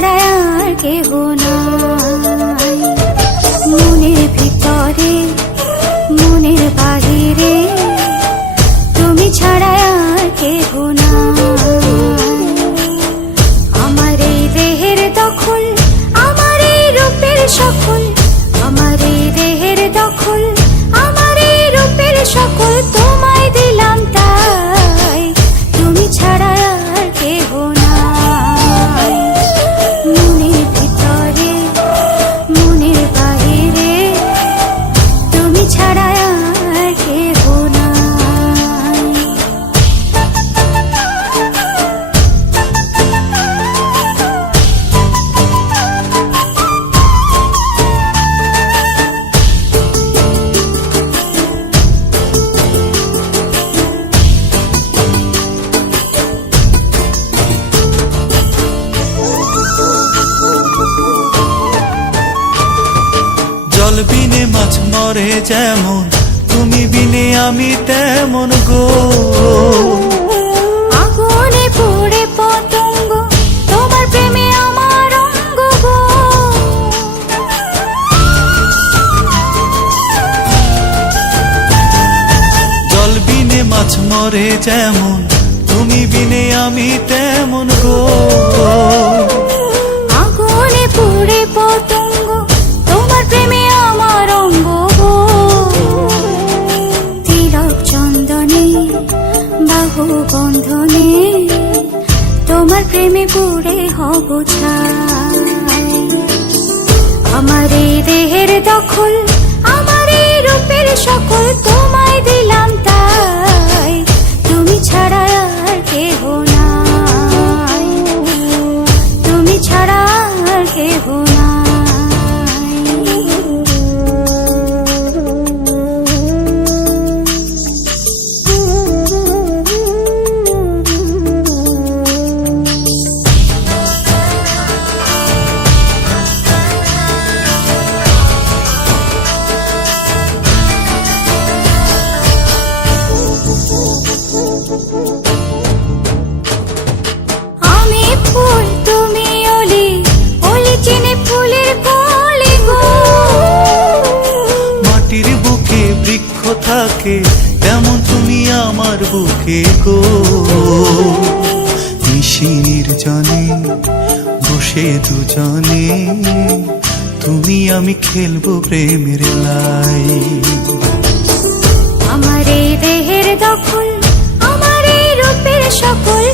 ছাড়া আর কেহ নাই। মনের ভিতরে মনের বাহিরে তুমি ছাড়া আর কেহ নাই। আমার এই দেহের দখল, আমার এই রূপের সকল, আমার এই দেহের দখল, আমার এই রূপের সকল তোমায় দিলাম তাই, তুমি ছাড়া আর কেহ নাই। মনের ভিতরে মনের বাহিরে তুমি ছাড়া আর কেহ নাই। জল বিনে মাছ মরে যেমন, তুমি বিনে আমি তেমন গো। আগুনে পুড়ে পতঙ্গ, তোমার প্রেমে আমার অঙ্গ গো। জল বিনে মাছ মরে যেমন, তুমি বিনে আমি তেমন গো। আগুনে পুড়ে পতঙ্গ, তোমার প্রেমে আমার অঙ্গ গো। তিলক চন্দনে বাহু বন্ধনে তোমার প্রেমে পুড়ে হব ছাই। আমার এই দেহের দখল, আমার এই রূপের সকল তোমায় দিলাম তাই, তুমি ছাড়া আর কেহ নাই, তুমি ছাড়া আর কেহ নাই। আমি ফুল তুমি অলি, অলি চিনে ফুলের কলি গো। মাটির বুকে বৃক্ষ থাকে, তেমন তুমি আমার বুকে গো। নিশির জনে বসে দুজনে, তুমি আমি খেলবো প্রেমের লাই। আমার এই দেহের দখল, আমার এই রূপের সকল